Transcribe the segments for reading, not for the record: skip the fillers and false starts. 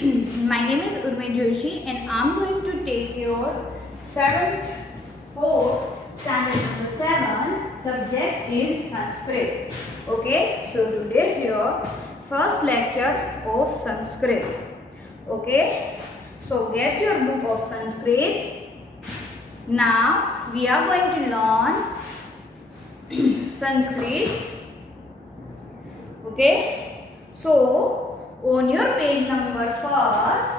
My name is Urmi Joshi and I'm going to take your 7th, 4th, standard number 7. Subject is Sanskrit. Okay, so today's your first lecture of Sanskrit. Okay, so get your book of Sanskrit. Now we are going to learn Sanskrit. Okay, so on your page number first,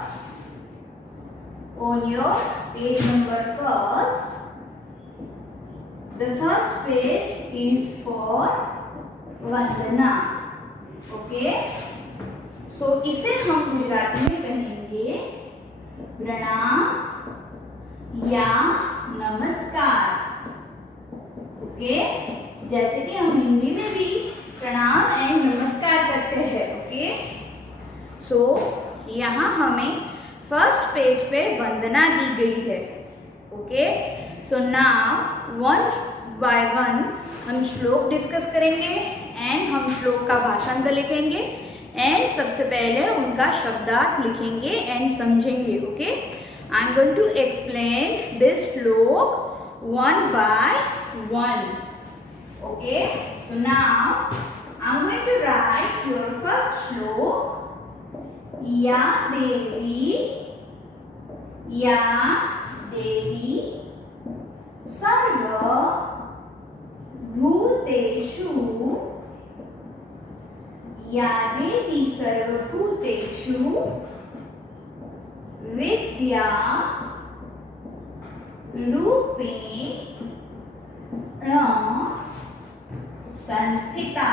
the first page is for vandana. Okay, so इसे हम गुजराती में कहेंगे प्रणाम या नमस्कार. Okay, जैसे कि हम हिंदी में भी प्रणाम एंड नमस्कार करते हैं. ओके, सो यहाँ हमें फर्स्ट पेज पे वंदना दी गई है. Okay, so now one by one हम श्लोक डिस्कस करेंगे एंड हम श्लोक का भाषांतर लिखेंगे एंड सबसे पहले उनका शब्दार्थ लिखेंगे एंड समझेंगे. Okay, I am going to explain this shloka one by one. Okay, so now I am going to write your first shloka. या देवी सर्व भूतेषु, या देवी सर्वभूतेषु विद्या रूपेण संस्थिता.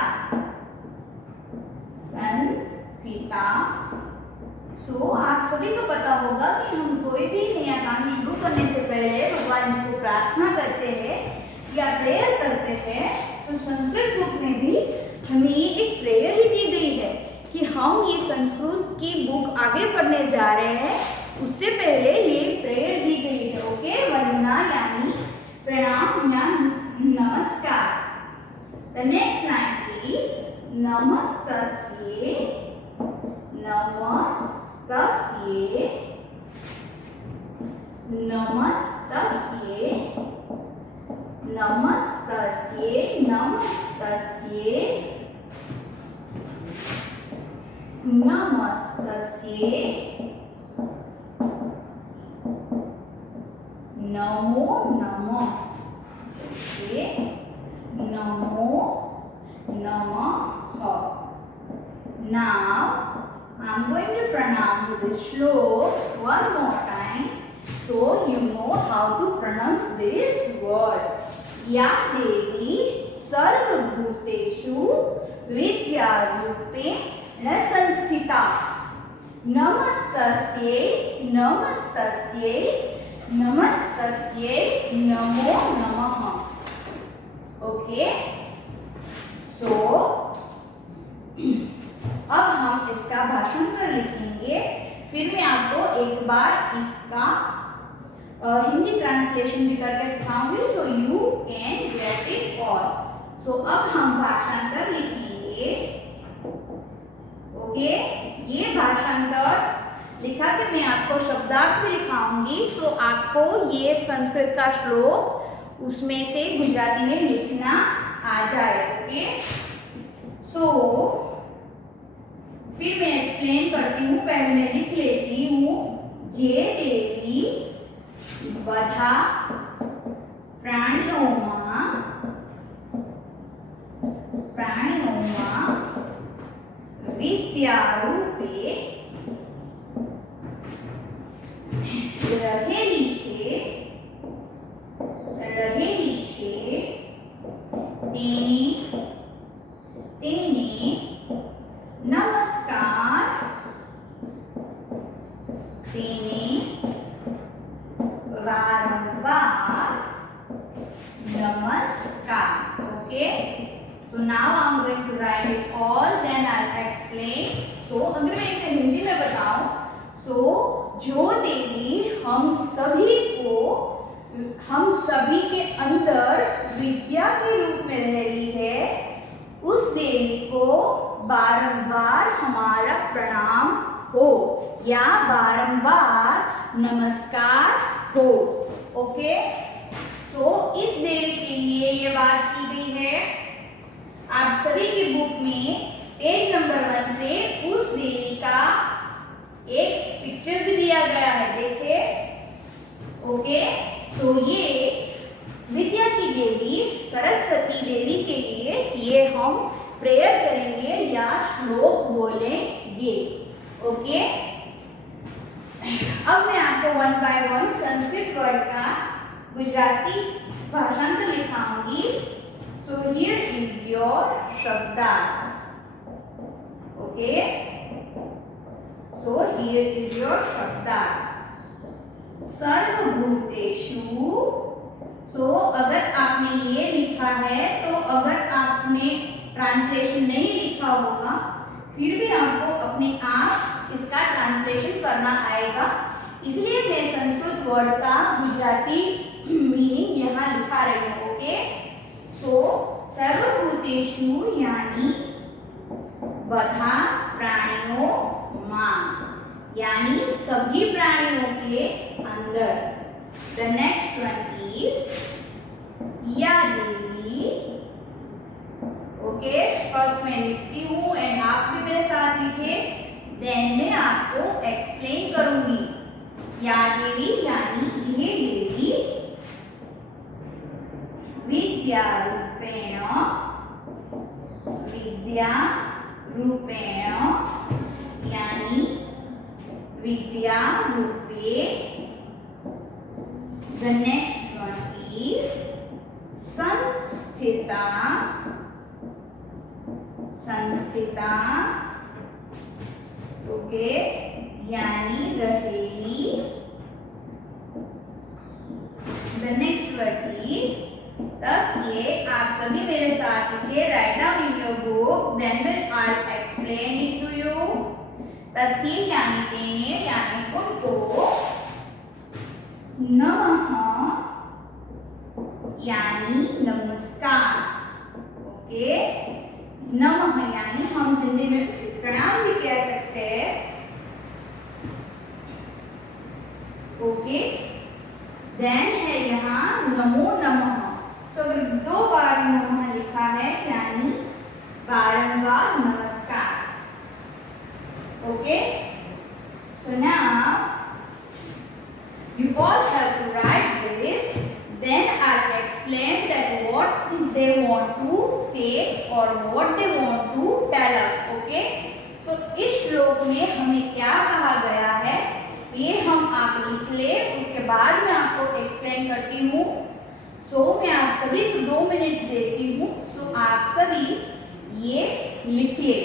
सो आप सभी को पता होगा कि हम कोई भी नया काम शुरू करने से पहले भगवान जी को प्रार्थना करते हैं या प्रेयर करते हैं. तो संस्कृत बुक में भी हमें ये एक प्रेयर ही दी गई है कि हम ये संस्कृत की बुक आगे पढ़ने जा रहे हैं, उससे पहले ये प्रेयर दी गई है. ओके, वंदना यानी प्रणाम या नमस्कार. द नेक्स्ट लाइन इज नमस्तस्ये. नमो नमः. ओके, नमो नमः. Now I'm going to pronounce this shloka one more time so you know how to pronounce these words. Ya Devi Sarvabhuteshu Vidyarupen Sanstita. Namastasye Namo Namaha. Okay, so अब हम इसका भाषांतर लिखेंगे, फिर मैं आपको एक बार इसका हिंदी ट्रांसलेशन भी करके सिखाऊंगी so you can get it all. So अब हम भाषांतर लिखेंगे. ओके, ये भाषांतर लिखा के मैं आपको शब्दार्थ भी लिखाऊंगी. सो आपको ये संस्कृत का श्लोक उसमें से गुजराती में लिखना आ जाए. ओके, सो फिर मैं एक्सप्लेन करती हूँ. पहले मैं लिख लेती हूँ. जे देवी बधा प्राणियों विद्यारूपे रहेली छे तेने नमस्कार, वारंवार नमस्कार. Okay, so now I am going to write it all then I will explain. So अगर मैं इसे हिंदी में बताऊं, सो जो देवी हम सभी के अंदर विद्या के रूप में रह रही है, उस देवी को बारंबार हमारा प्रणाम हो या बारंबार नमस्कार हो। ओके, सो इस देवी के लिए ये बात की गई है। आप सभी की बुक में पेज नंबर 1 पे उस देवी का एक पिक्चर भी दिया गया है, देखिए। ओके, सो ये विद्या की देवी सरस्वती देवी के लिए ये हम प्रेयर करेंगे या श्लोक बोलेंगे। ओके, अब मैं आपको 1 बाय 1 संस्कृत वर्ड का गुजराती भाषांतर लिखाऊंगी। सो हियर इज योर शब्दार्थ। Okay, so here is your शब्दार्थ। सर्वभूतेषु, सो अगर आपने ये लिखा है तो अगर आपने ट्रांसलेशन नहीं लिखा होगा फिर भी आपको अपने आप इसका ट्रांसलेशन करना आएगा, इसलिए मैं संस्कृत वर्ड का गुजराती मीनिंग यहाँ लिखा रही हूँ। ओके, सो सर्वभूतेषु यानी बधा प्राणियों में, यानी सभी प्राणियों के अंदर। द नेक्स्ट वन इज या देवी। ओके, फर्स्ट मैं लिखती हूँ एंड आप भी मेरे साथ लिखे, देन मैं आपको एक्सप्लेन करूंगी। या देवी यानी ये देवी विद्या रूपेण यानी विद्या रूपे। द नेक्स्ट वन इज संस्थिता ओके, यानी रहेली। द नेक्स्ट वर्ड इज तस्य। आप सभी मेरे साथ लिखे, write down in your book, then will I explain it to you. तस्य यानी तेने यानी उनको। नमः यानी नमस्कार। ओके, नमः यानी हम हिंदी में प्रणाम भी कह सकते हैं। ओके, देन है यहाँ नमो नमः। सो अगर 2 बार नमः लिखा है यानी बारंबार नमस्कार। Okay, so now you all have to write this, then I'll explain that what they want to say or what they want to tell us. Okay, so इस श्लोक में हमें क्या कहा गया है ये हम आप लिख ले, उसके बाद मैं आपको एक्सप्लेन करती हूँ। सो मैं आप सभी को 2 मिनट देती हूँ, सो आप सभी ये लिख ले।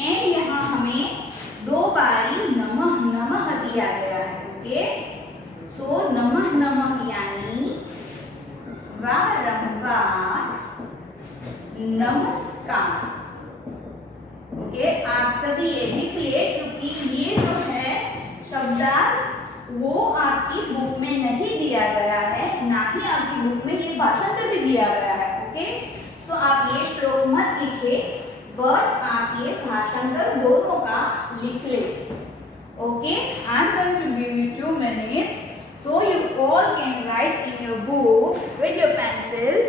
एंड यहाँ हमें 2 बारी नमः नमः दिया गया है। ओके, सो नमः नमः यानी बारंबार नमस्कार। ओके, आप सभी ये लिख लिए क्योंकि ये जो है शब्दार्थ वो आपकी बुक में नहीं दिया गया है, ना ही आपकी बुक में ये भाषांतर भी दिया गया है। ओके, सो आप ये श्लोक मत लिखे, बट आप ये भाषांतर दोनों का लिख ले। Okay, I am going to give you 2 minutes. So you all can write in your book with your pencil.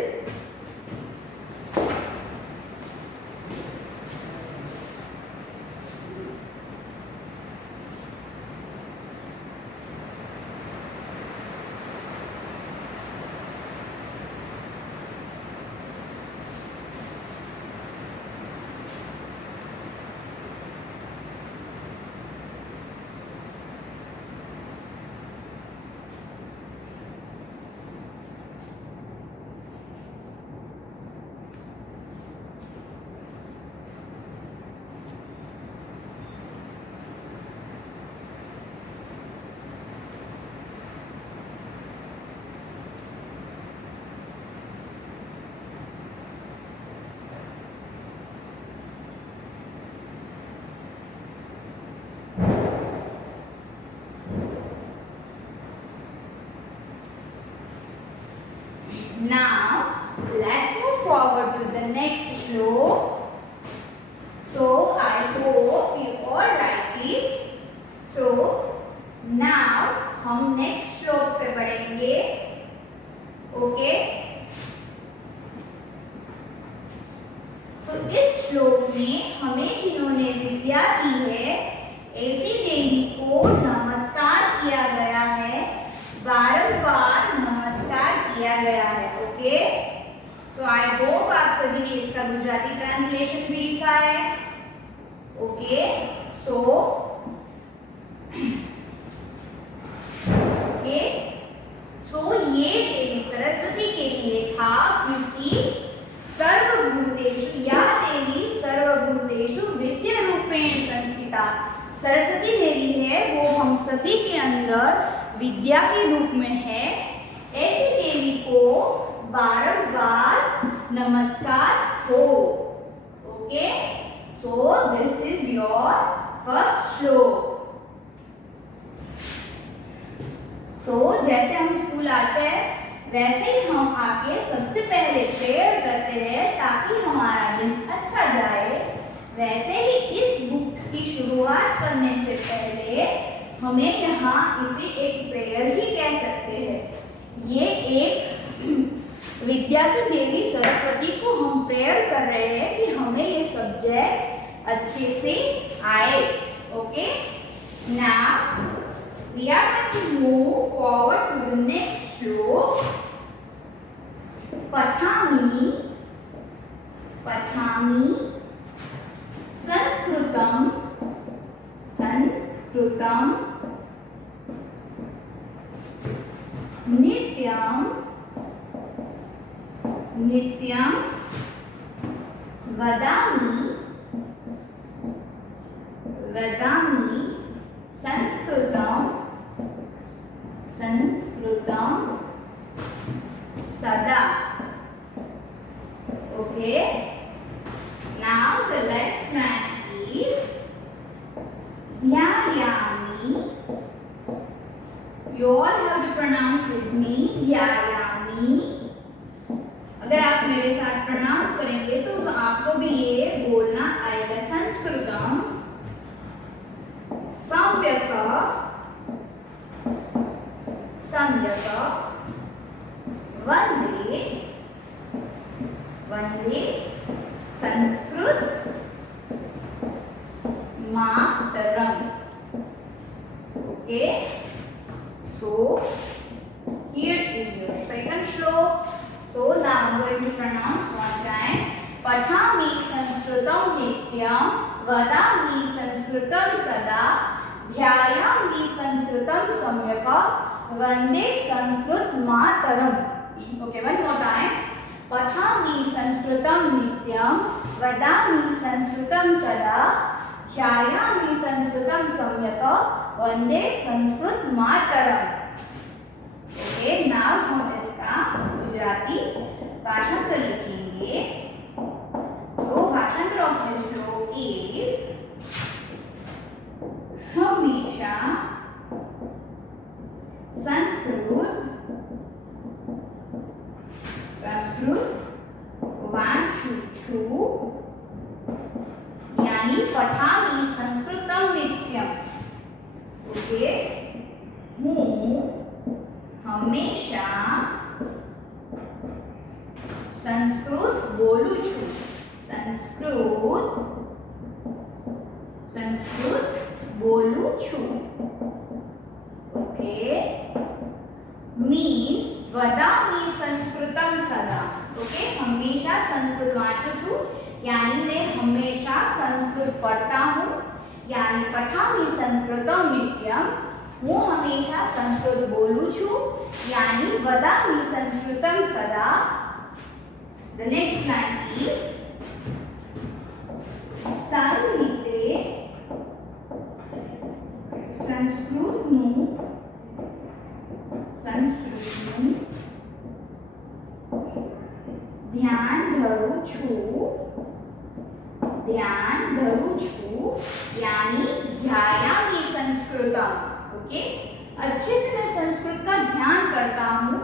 Now let's move forward to the next shlok. So I hope you all write it. तो I hope आप सभी ने इसका Gujarati translation भी लिखा है। Okay, सो ये देवी सरस्वती के लिए था, क्योंकि सर्वभूतेषु या देवी सर्वभूतेषु विद्या रूपेण संस्थिता, सरस्वती देवी है वो हम सभी के अंदर विद्या के रूप में है। ऐसी देवी को बारंबार नमस्कार हो। Okay, so this is your first श्लोक। सो जैसे हम स्कूल आते हैं वैसे ही हम आके सबसे पहले प्रेयर करते हैं ताकि हमारा दिन अच्छा जाए। वैसे ही इस बुक की शुरुआत करने से पहले हमें यहाँ इसे एक प्रेयर ही कह सकते हैं। ये एक विद्या की देवी सरस्वती को हम प्रेयर कर रहे हैं कि हमें ये सब्जेक्ट अच्छे से आए। Okay, now we are going to move forward to the next श्लोक। पठामि संस्कृतम नित्यं वदामि संस्कृतम सदा। Okay, now the next line is ध्यायामि। You all have to pronounce with me, ध्यायामि। अगर आप मेरे साथ प्रोनाउंस करेंगे तो आपको भी ये बोलना आएगा। संस्कृतम सम्यक वंदे संस्कृत मातरम। Okay, so here is your second श्लोक। So now I'm going to pronounce one time। पठामि संस्कृतं नित्यं वदामि संस्कृतं सदा ध्यायामि संस्कृतं सम्यक् वंदे संस्कृत मातरम। Okay, one more time. पठामि संस्कृतं नित्यं वदामि संस्कृतं सदा ध्यायामि संस्कृतं सम्यक् वंदे संस्कृत मातरम। ओके, नाउ हम इसका गुजराती भाषांतर लिखेंगे। सो भाषांतर ऑफ दिस श्लोक इज हमेशा संस्कृत वांचु छु, यानी पठामि संस्कृतं नित्यं। ओके, हूँ हमेशा संस्कृत बोलू छु। संस्कृत बोलू छु। ओके, मीन्स वदामि संस्कृतं सदा। ओके, हमेशा संस्कृत वांचू छु, यानी मैं हमेशा संस्कृत पढ़ता हूँ। यानी पठामि संस्कृतं नित्यं, वो हमेशा संस्कृत बोलू छु, यानी वदामि संस्कृतं सदा। The next line is सारी रीते संस्कृतનું ध्यान धरू छु, यानी ध्यायामि संस्कृतम। ओके, अच्छे से मैं संस्कृत का ध्यान करता हूँ,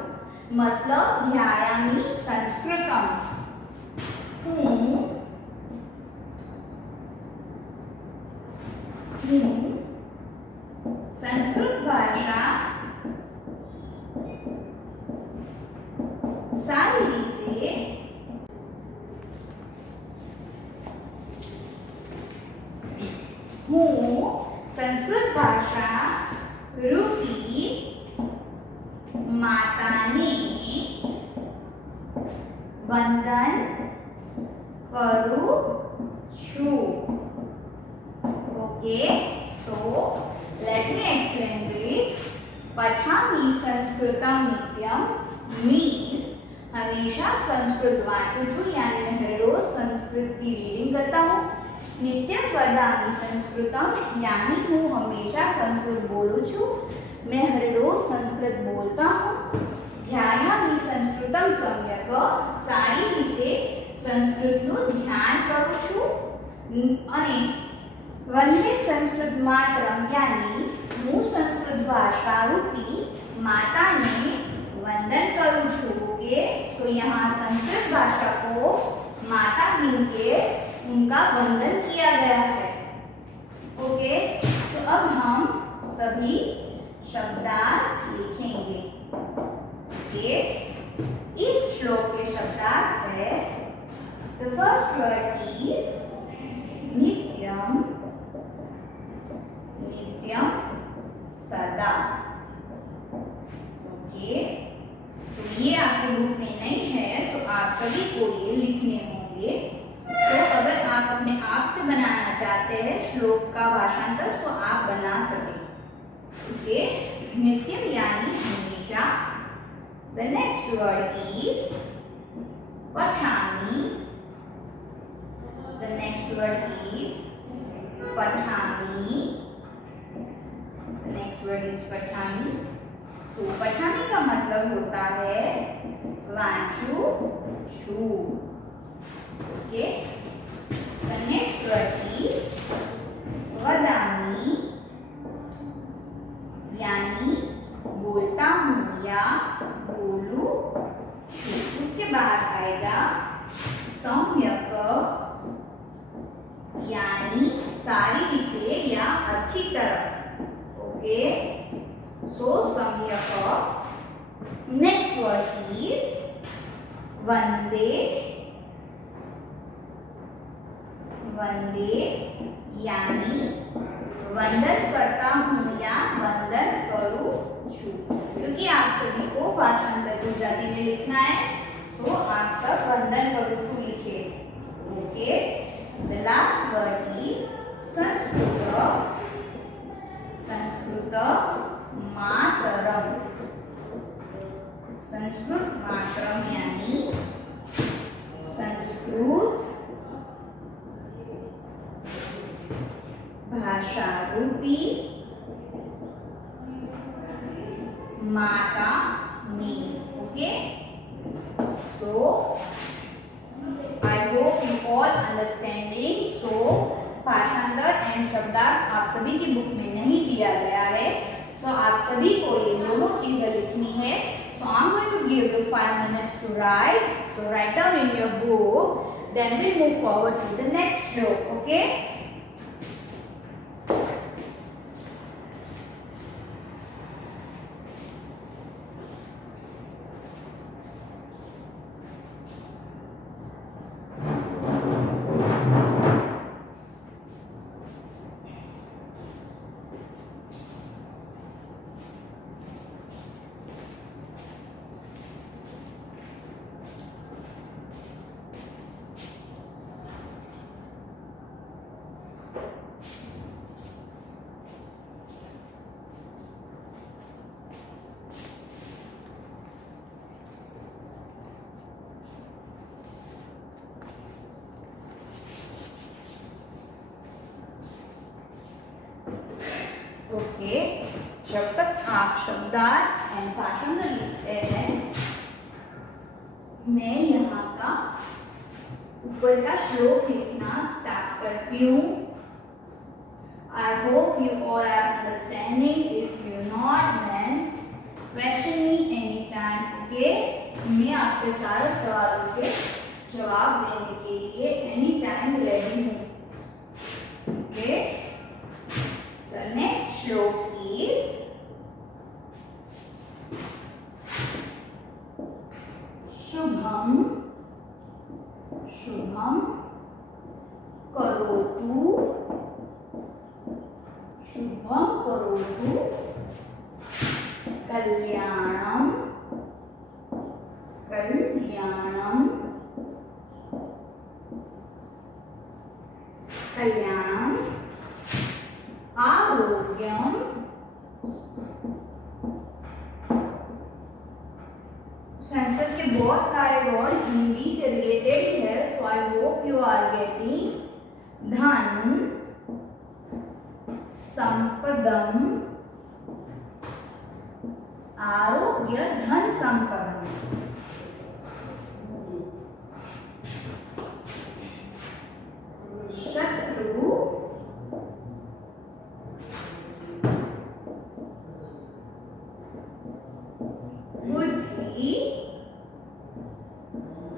मतलब ध्यायामि संस्कृतम। हूँ संस्कृत भाषा सारी रीते हूँ संस्कृत भाषा रूपी माताने વંદન કરું છું. Okay, so let me explain this. पठामि संस्कृतं नित्यं mean हमेशा संस्कृत वाचूं छूं, यानी मैं हर रोज संस्कृत की रीडिंग करता हूँ. नित्यं वदामि संस्कृतं यानी हूँ हमेशा संस्कृत बोलूं छूं, मैं हर रोज संस्कृत बोलता हूँ. ध्यायामि संस्कृतं सम्यक सारी रीते संस्कृतનું ધ્યાન કરું છું. અને વંદે સંસ્કૃત માતરમ यानी હું સંસ્કૃત ભાષા રૂપી માતાને वंदन करूँ छू. ओके, सो यहाँ संस्कृत भाषा को माता गिन के उनका वंदन किया गया है. ओके, तो अब हम सभी शब्दार्थ लिखेंगे. ओके, इस श्लोक के शब्दार्थ है द फर्स्ट वर्ड इज नित्यम, नित्यम सदा. ओके, तो ये आपके बुक में नहीं है, सो आप सभी को ये लिखने होंगे. तो अगर आप अपने आप से बनाना चाहते हैं श्लोक का भाषांतर, सो आप बना सकें. ओके, नित्यम यानी हमेशा. द नेक्स्ट वर्ड इज पठामि. द नेक्स्ट वर्ड इज पठामि. द नेक्स्ट वर्ड इज पठामि. सो पठाने का मतलब होता है वाचू छू. Okay, so next word is वदामि यानी बोलता हूँ या बोलू छू. उसके बाद आएगा सम्यक यानी सारी रीते या अच्छी तरह. ओके, so सम्यक. नेक्स्ट वर्ड इज वंदे. वंदे यानी वंदन करता हूँ या वंदन करूँ छू. क्योंकि आप सभी को भाषांतर गुजराती में लिखना है, सो आप सब वंदन करूँ छू लिखे. Okay, the last word is Sanskrit. संस्कृत मातरम. संस्कृत मातरम यानी संस्कृत भाषा रूपी माता ने. Okay, so I hope you all understanding. So भाषांतर एंड शब्दार्थ आप सभी की बुक में नहीं दिया गया है, सो आप सभी को ये दोनों चीजें लिखनी है. So I am going to give you 5 minutes to write. So write down in your book, then we move forward to the next श्लोक. Okay, ओके, जब तक आप शब्दार्थ एंड भाषांतर लिखते हैं, मैं यहाँ का ऊपर का श्लोक लिखना स्टार्ट करती हूँ. I hope you all are understanding. If you not, then question me any time. Okay, मैं आपके सारे सवालों के जवाब देने के लिए एनी टाइम रेडी हूँ. ओके, so next श्लोक is शुभम. शुभम करोतु. शुभम करोतु कल्याणम. कल्याणम संस्कृत के बहुत सारे वर्ड हिंदी से रिलेटेड है, so I hope you are getting धन संपदम, आरोग्य धन संपदम। शत्रु बुद्धि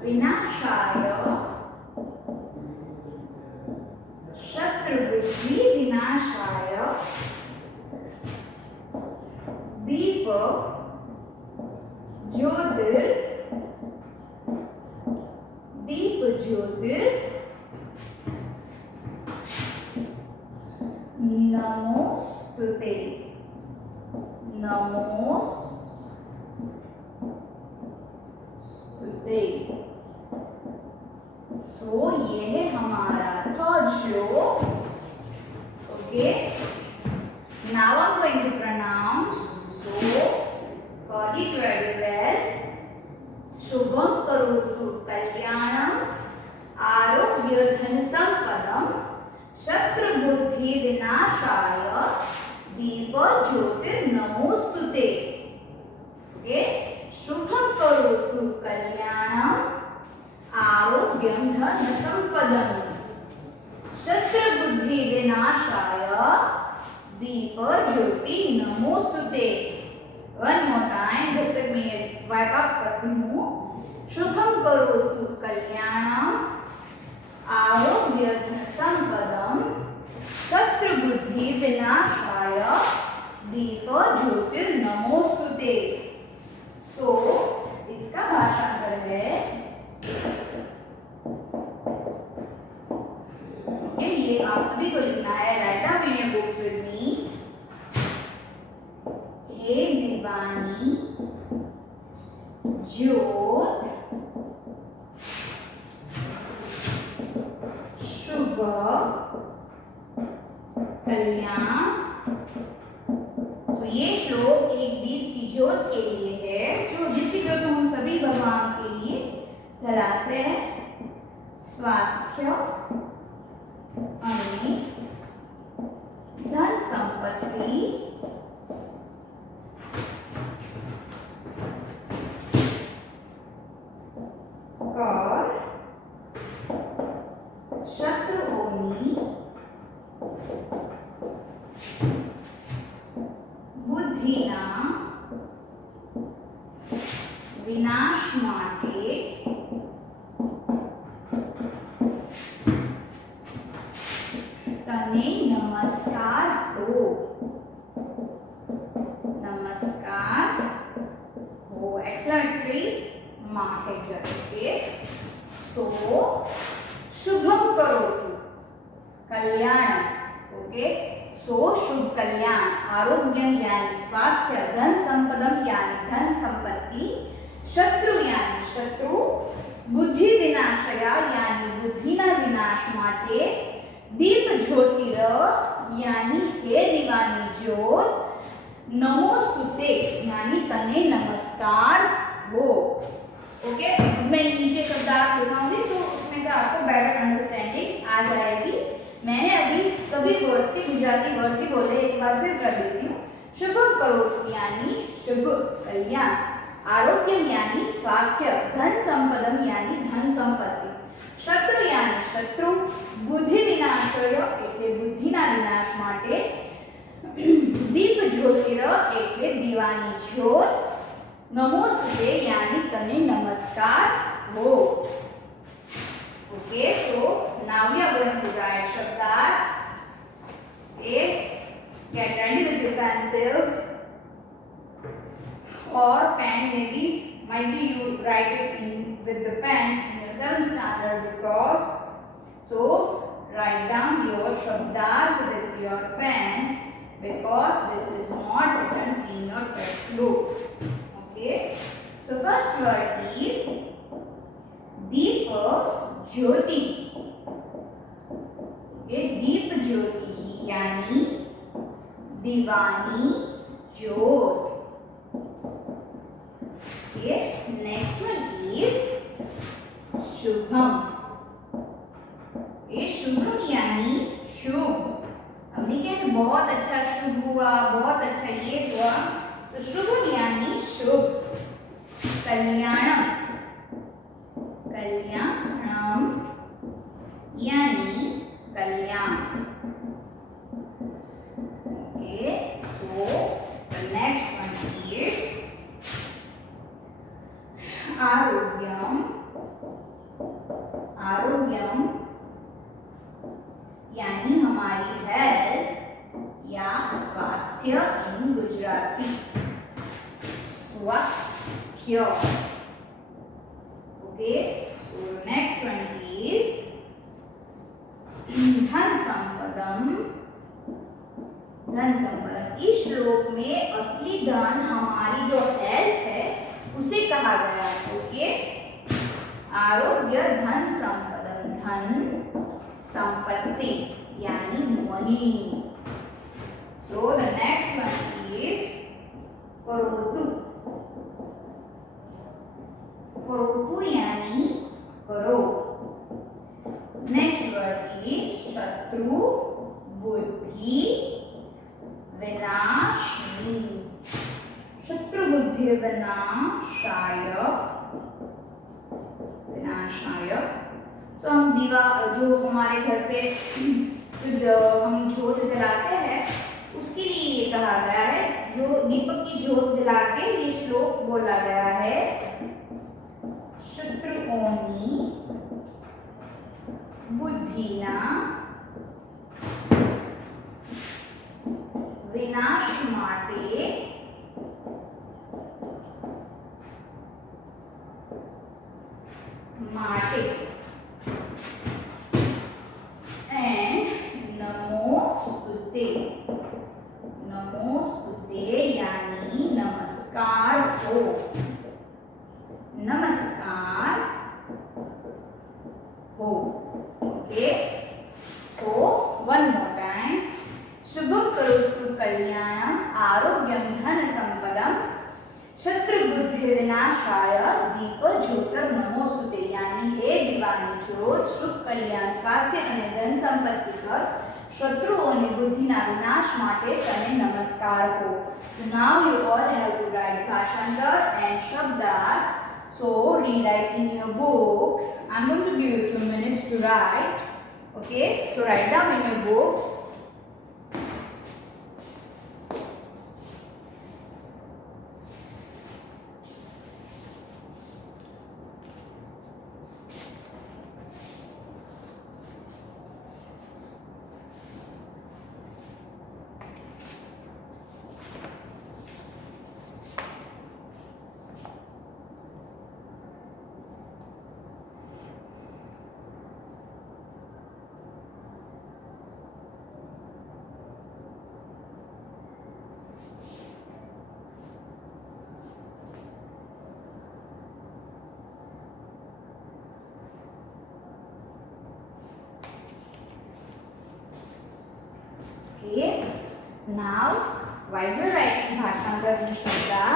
विनाशाय, शत्रु बुद्धि विनाशाय दीप ज्योतिर, दीप ज्योतिर नमोस्तुते, नमोस्तुते। सो ये है हमारा third shloka. Okay, now I am going to pronounce, so got it very well. शुभम करोतु कल्याणम, आरोग्य धन संपदम, शत्रु बुद्धि विनाशाय दीप ज्योतिर नमोस्तुते। ओके, शुभम करोतु कल्याणम, आरोग्यम धन संपदम, शत्रु बुद्धि विनाशाय दीप ज्योति नमोस्तुते। वन मोर टाइम, जब तक मैं वाइप अप करती हूँ। शुभम करोतु कल्याणम, आरोग्य धन संपदम, शत्रु बुद्धि विनाशाय दीप ज्योतिर नमोस्तुते। सो इसका भाषांतर है, ये आप सभी को लिखना है। Write down in your books with me. हे दीवानी ज्योत शुभ कल्याण। सो ये श्लोक एक दीप की ज्योत के लिए है, जो दीप की ज्योत हम सभी भगवान के लिए जलाते हैं। स्वास्थ्य, धन संपत्ति, और शत्रु होनी, बुद्धिना विनाश माटे तने नमस्कार हो, नमस्कार हो। एक्सलेंटली मार्क है। ओके, सो शुभम करोतु कल्याण। ओके, सो शुभ कल्याण, आरोग्यम यानी स्वास्थ्य, धन संपदम यानी धन संपत्ति, शत्रु यानी शत्रु, बुद्धि विनाशया यानी बुद्धिना विनाश माटे, दीप ज्योतिर यानी हे दीवानी ज्योत, नमोस्तुते यानी तने नमस्कार हो। ओके, मैं नीचे शब्दार्थ लिखाऊंगी, सो उसमें से आपको बेटर अंडरस्टैंडिंग आ जाएगी। मैंने अभी सभी वर्ड्स के गुजराती वर्ड्स ही बोले, एक बार फिर कर देती हूँ। शुभम करोतु यानी शुभ कल्याण, आरोग्यम यानी स्वास्थ्य, धन संपदम यानी धन संपत्ति, शत्रु यानी शत्रु, बुद्धि विनाशय એટલે બુદ્ધિના વિનાશ માટે, દીપ જ્યોતિર એટલે દીવાની જ્યોત, નમોસ્તુતે यानी तने नमस्कार हो। Okay, so now we are going to write शब्दार्थ। Okay, get ready with your pencils or pen, maybe might be you write it in with the pen in your 7th standard, because so write down your shabdarth with your pen, because this is not written in your textbook. Okay, so first word is deep jyoti. Okay, deep jyoti यानी दीवानी ज्योत. Okay, next one is Shubham. ये शुभम यानी शुभ. हमने कहा बहुत अच्छा शुभ हुआ, बहुत अच्छा ये हुआ. तो शुभम यानी शुभ. कल्याणम. कल्याणम यानी कल्याण. Okay, so the next one is आरोग्यम. आरोग्यम यानी हमारी हेल्थ या स्वास्थ्य इन गुजराती. स्वास्थ्य. Okay, so next one is धन संपदम. धन संपदम. इस श्लोक में असली धन हमारी जो हेल्थ है उसे कहा गया है. ओके, आरोग्य धन संपदम. धन संपत्ति यानी money. So the next one is करोतु. करोतु यानी करो. नेक्स्ट वर्ड इज शत्रु बुद्धि विनाशिनी. शत्रु बुद्धि विनाशाय. विनाशाय. तो हम दीवा जो हमारे घर पे हम ज्योत जलाते हैं उसके लिए ये कहा गया है. जो दीपक की ज्योत जला के ये श्लोक बोला गया है. शत्रुओनी बुद्धिना विनाश માટે and नमोस्तुते. नमोस्तुते यानी नमस्कार हो. नमस्कार हो. Okay, so one more time. Shubham करोतु कल्याणम आरोग्यम धन संपदम शत्रु बुद्धि विनाशाय दीप ज्योतिर नमोस्तुते. यानी हे દીવાની જ્યોત શુભ કલ્યાણ સ્વાસ્થ્ય અને ધન સંપત્તિ કર શત્રુઓ અને બુદ્ધિના વિનાશ માટે તને નમસ્કાર હો. So now you all have to write ભાષાંતર and શબ્દાર્થ. So rewrite in your books. I'm going to give you 2 minutes to write. Okay, so write down in your books. Okay, now while you're writing Bhashantar and Shabdar,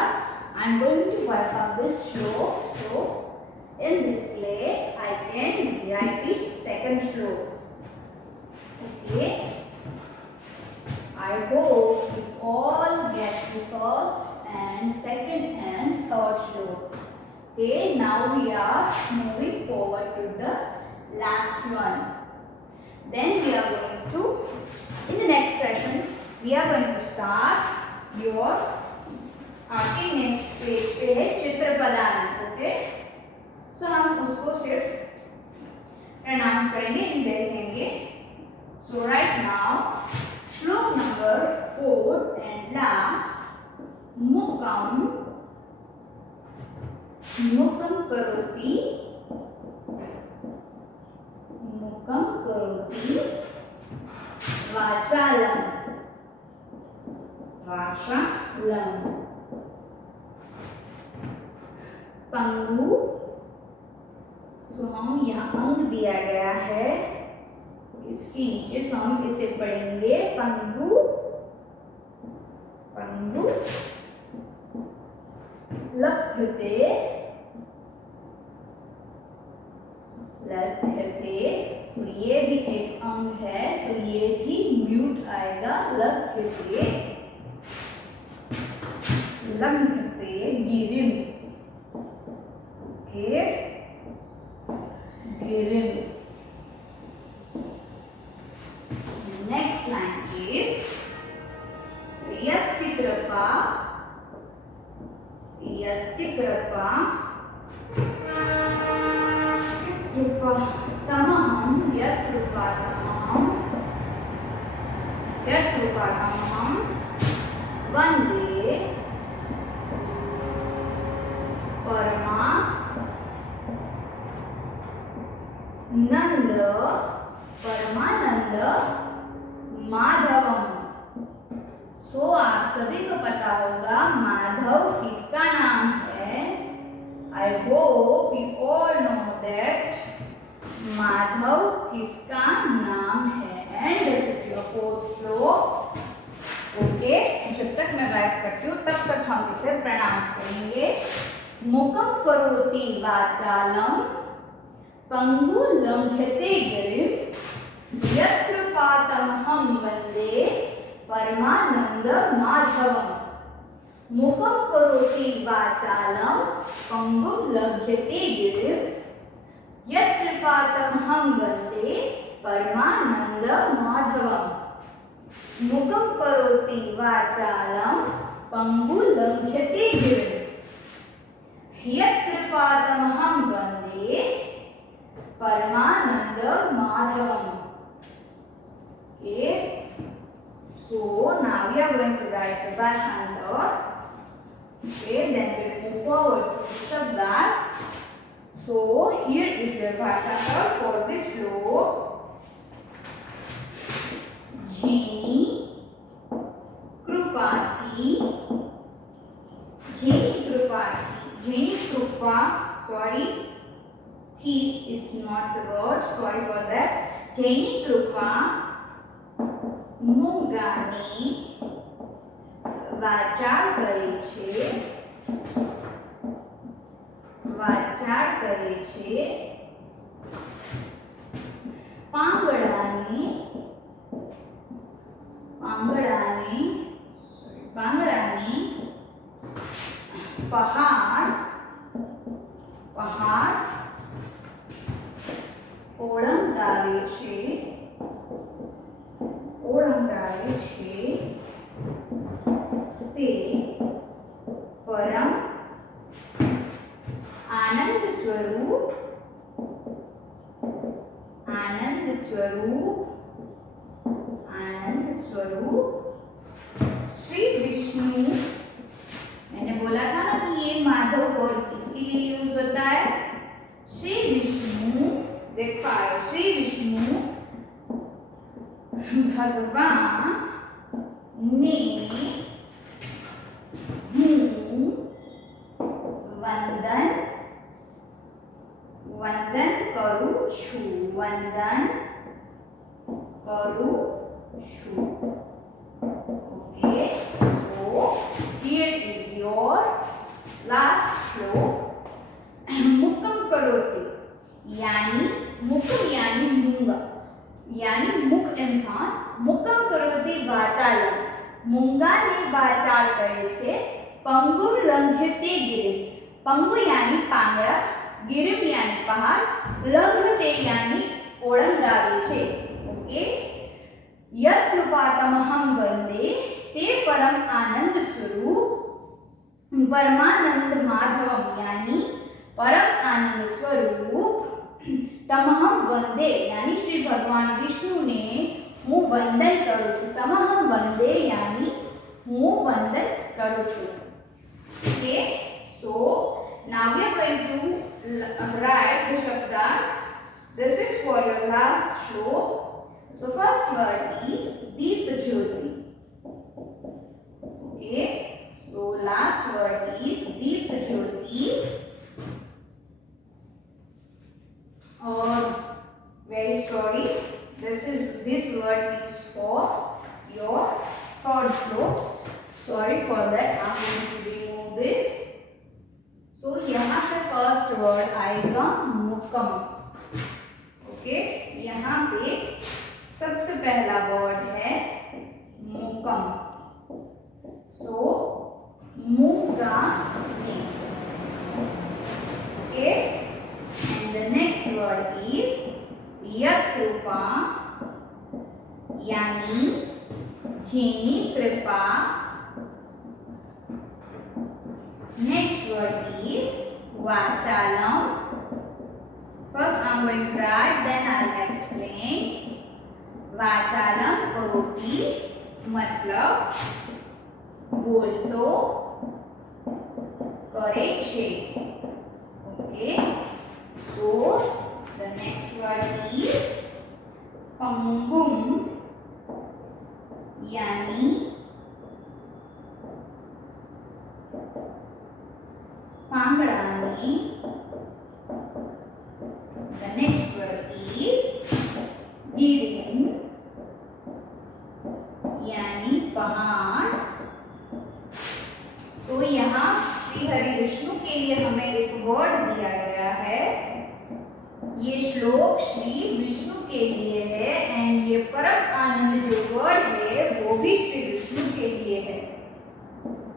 I'm going to work out this shlok. So in this place I can write it second shlok. Okay, I hope you all get the first and second and third shlok. Okay, now we are moving forward to the last one. Then we are going to, in the next session, we are going to start your आपके next page पे है चित्र प्रदान. Okay, सो हम उसको सिर्फ pronouns करेंगे, देखेंगे. सो राइट नाउ श्लोक नंबर 4 एंड लास्ट. मुकम मुकम करोति. मुकम करोति वाचालम. वाचालम. पंगु. सो हम यहाँ अंग दिया गया है, इसके नीचे सो हम इसे पढ़ेंगे पंगु. पंगु लभ्यते, लभ्यते। सो ये भी एक अंग है, सो ये भी म्यूट आएगा, लभ्यते, लभ्यते गिरिम। ओके, गिरिम। नेक्स्ट लाइन इज यत्कृपा, यत्कृपा, कृपा तमहं, यत्कृपा तमहं, यत्कृपा तमहं वंदे परमा नंद, परमानंद माधवम। सो आप सभी को पता होगा माधव किसका नाम है। I hope you all know that Madhav किसका नाम है। And this is your fourth श्लोक। ओके, जब तक मैं राइट करती हूँ तब तक हम इसे प्रोनाउंस करेंगे। मुखम करोति वाचालम पंगु लंघयते गिरिम, यत्कृपातमहं वंदे परमानंद माधवम। मुखम करोति वाचालम पंगुं लंघयते गिरिम, यत्कृपातमहं वंदे परमानंद माधवम। मुखम करोति वाचालम पंगुं लंघयते गिरिम, यत्कृपातमहं वंदे परमानंद माधवम। Okay, so now we are going to write the Bhaषांतर. Okay, then we move forward to Shabdas. So here is your Bhaषांतर for this श्लोक। જેની કૃપાથી, જેની કૃપાથી, જેની કૃપા, sorry, thi, it's not the word, sorry for that. જેની કૃપા મૂંગાની વાચાળ કરે છે, વાચાળ કરે છે, પાંગડાને, પાંગડાને, પાંગડાને પહાડ, પહાડ ઓળંગાવે છે, ઓળંગાવે છે, તે પરમ આનંદ સ્વરૂપ, આનંદ સ્વરૂપ, आनंद स्वरूप श्री विष्णु। मैंने बोला था ना कि ये माधव और किसके लिए यूज होता है, श्री विष्णु। देख पाए, श्री विष्णु भगवान ने हूँ वंदन, वंदन करू छू, वंदन करू छू। Okay, so here is your last श्लोक। मुकम करोति यानी मुकम यानी मूंगा, यानी मुख इंसान। मुकम करोति वाचालम, मूंगा ने वाचाल करे छे। पंगु लंघयते गिरिम, पंगु यानी પાંગડા, गिरिम यानी पहाड़, लंघयते यानी ओळंगावे छे। ओके, यत्कृपातमहं वंदे, ते परम आनंद स्वरूप परमानंद माधवम यानी परम आनंद स्वरूप तमहं वंदे यानी श्री भगवान विष्णु ने हूँ वंदन करू छू। तमहं वंदे यानी हूँ वंदन करू छू। Okay, so now we are going to write the shabd. This is for your last श्लोक। So first word is Deep Jyoti. Okay, so last word is Deep Jyoti. Or very sorry, this word is for your third श्लोक। Sorry for for that I'm going to remove this. So यहाँ पे first word आएगा मुकम. Okay, यहाँ पे सबसे पहला word है मुकम. So मूंगा में. Okay, and the next word is यकृपा यानी जेनी कृपा. Next word is vachalam. First I am going to write, then I will explain. वाचालम करोति मतलब बोलतो करे छे. Okay, so the next word is पंगुम यानी पांगड़ानी. The next word is गिरिन यानी पहाड़. तो यहाँ श्री हरि विष्णु के लिए हमें एक वर्ड दिया गया है. ये श्लोक श्री विष्णु के लिए है एंड ये परम आनंद जो वर्ड है वो भी श्री विष्णु के लिए है.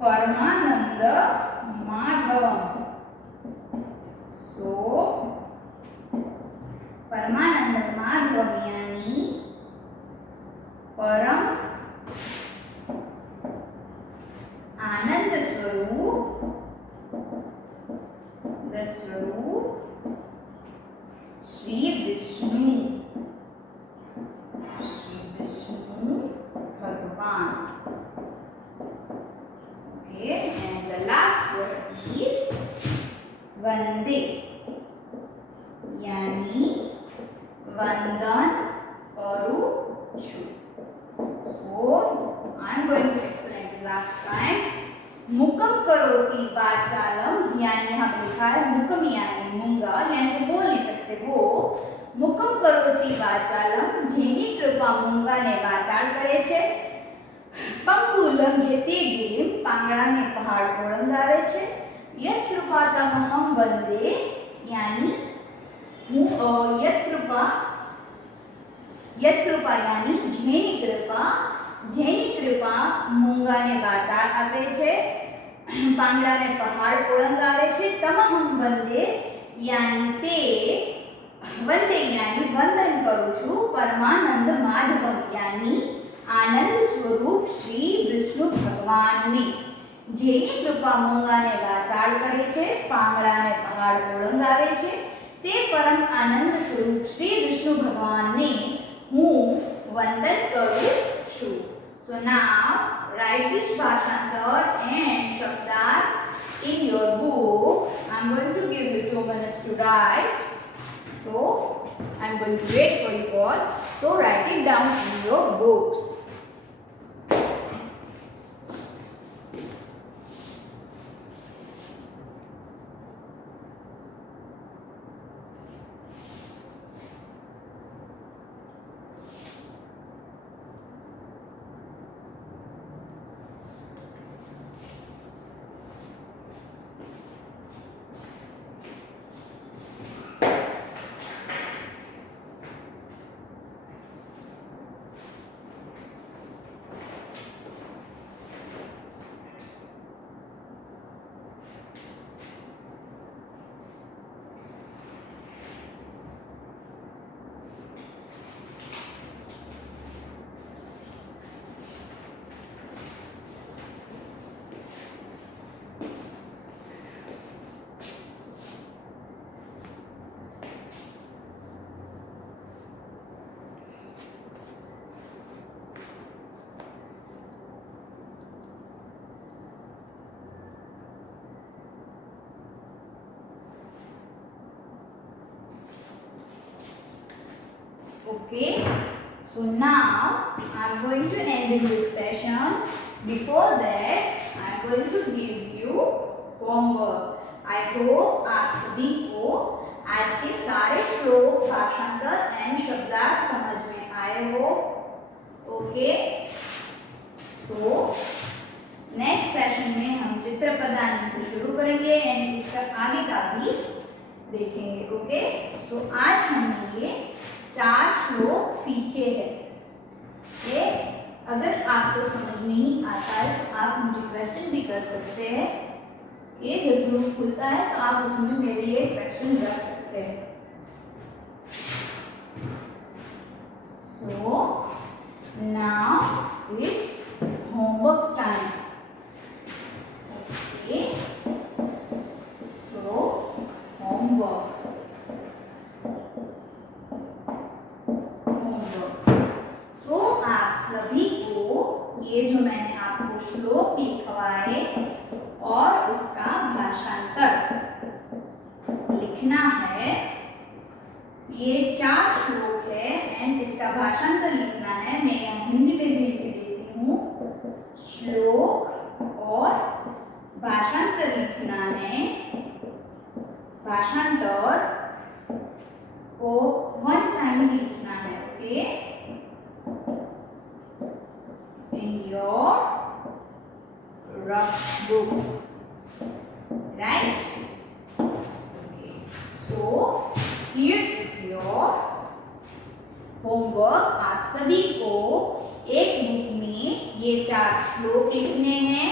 परमानंद माधवम. सो परमानंद माधवम यानी परम आनंद स्वरूप. द स्वरूप श्री विष्णु. श्री विष्णु भगवान. Okay, and the last word is वंदे यानी वंदन करू छु. So I am going to explain it last time. मुकम करोति वाचालम यानी यहाँ पे लिखा है मुकम यानी मूंगा यानी जो बोल नहीं सकते वो. मुकम करोति वाचालम जेनी कृपा मूंगा ने वाचाल करे छे. पंगु लंघे ते गिरिम પાંગળાને પહાડ ઓળંગાવે છે. યત કૃપા તમહમ વંદે यानी यत कृपा यानी જેની કૃપા મૂંગાને વાચાળ આપે છે, પાંગળાને પહાડ ઓળંગાવે છે. તમહમ વંદે यानी તે वंदे यानी वंदन करूं છું. परमानंद माधवम यानी आनंद स्वरूप श्री विष्णु भगवान ने जेनी कृपा मूंगाने वाचाळ करे छे, પાંગળાને પહાડ ઓળંગાવે છે તે પરમ આનંદ સ્વરૂપ શ્રી વિષ્ણુ ભગવાનને હું વંદન કરું છું. So now write this ભાષાંતર and શબ્દાર્થ in your book. I'm going to give you 2 minutes to write. So I'm going to wait for you all. So write it down in your books. Okay, so now I am going to end this session. Before that, I am going to give you homework. I hope आप सभी को आज के सारे श्लोक, भाषांतर and शब्दार्थ समझ में आए हो. Okay, so नेक्स्ट सेशन में हम चित्र पदानी से शुरू करेंगे एंड उसका आगे का भी देखेंगे। ओके, सो आज हमने ये 4 श्लोक सीखे हैं। ओके, अगर आपको समझ नहीं आता है तो आप मुझे क्वेश्चन भी कर सकते हैं। ये जब ग्रुप खुलता है तो आप उसमें मेरे लिए क्वेश्चन रख सकते हैं। So now it's homework time. Okay, so homework so आप सभी को ये जो मैंने आपको श्लोक लिखवाए और उसका भाषांतर लिखना है। ये 4 श्लोक है एंड इसका भाषांतर लिखना है। मैं यहाँ हिंदी में भी लिख देती हूँ। श्लोक और भाषांतर लिखना है। भाषांतर को 1 टाइम ही लिखना है। Okay, in your rough book, right? Okay, so here is your homework। आप सभी को एक बुक में ये 4 श्लोक लिखने हैं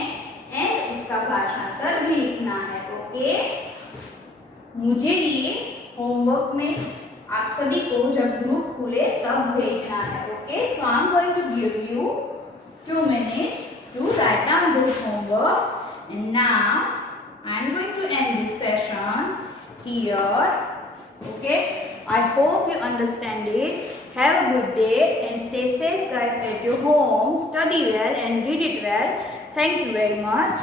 एंड उसका भाषांतर भी लिखना है। ओके, मुझे ये होमवर्क में आप सभी को जब ग्रुप खुले तब भेजना है। Okay, so I'm going to give you 2 minutes to write down this homework, and now I'm going to end this session here. Okay, I hope you understand it. Have a good day and stay safe guys at your home. Study well and read it well. Thank you very much.